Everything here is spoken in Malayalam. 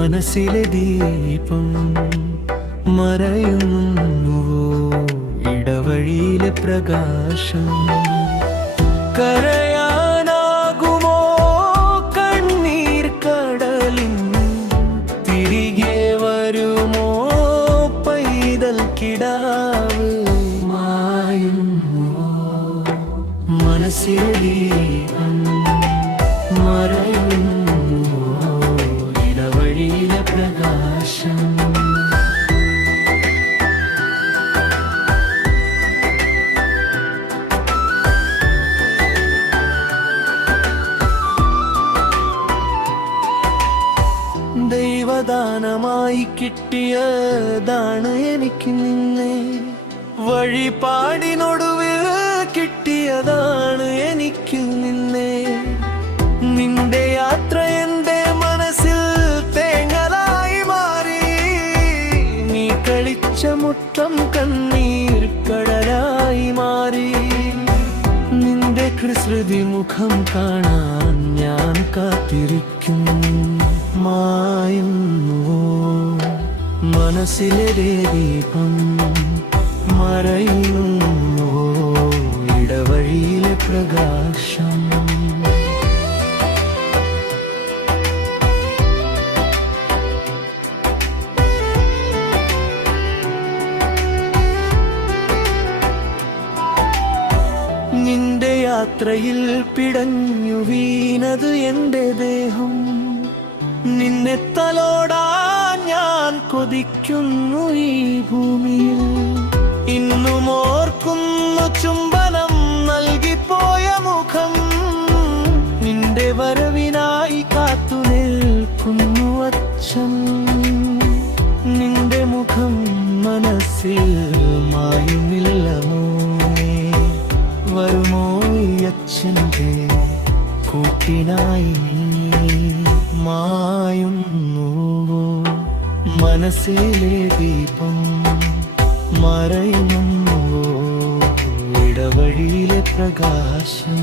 മനസ്സിലെ ദീപം മറയുന്നുവോ ഇടവഴിയിലെ പ്രകാശം കരയാനാകുമോ കണ്ണീർ കടലിൻ തിരികെ വരുമോ പൈതൽ കിടാവ് മായുമോ മനസ്സിലെ ദീപം മറയുന്നുവോ ഇടവഴിയിലെ പ്രകാശം ദൈവദാനമായി കിട്ടിയതാണ് എനിക്ക് നിന്നെ വഴിപാടിനൊടുവിൽ കിട്ടിയതാണ് എനിക്ക് നിന്നെ നിന്റെ യാത്ര എന്റെ മനസ്സിൽ തേങ്ങലായി മാറി നീ കളിച്ച മുറ്റം കണ്ണീർ കടലായി മാറി നിന്റെ കൃസ്മൃതി മുഖം കാണാൻ ഞാൻ കാത്തിരിക്കും മായുന്നുവോ മനസ്സിലെ ദീപം മറയുന്നുവോ ഇടവഴിയിലെ പ്രകാശം നിന്റെ യാത്രയിൽ പിടഞ്ഞു വീണത് എന്റെ ദേഹം നിന്നെ തലോടാൻ ഞാൻ കൊതിക്കുന്നു ഈ ഭൂമിയിൽ ഇന്നും ഓർക്കുന്നു ചുംബനം നൽകിപ്പോയ മുഖം നിന്റെ വരവിനായി കാത്തു നിൽക്കുന്നു അച്ഛൻ നിന്റെ മുഖം മനസ്സിൽ മായുന്നില്ല മോനെ വരുമോ ഈ അച്ഛൻ്റെ കൂട്ടിനായി മായുന്നുവോ മനസ്സിലെ ദീപം മറയുന്നുവോ ഇടവഴിയിലെ പ്രകാശം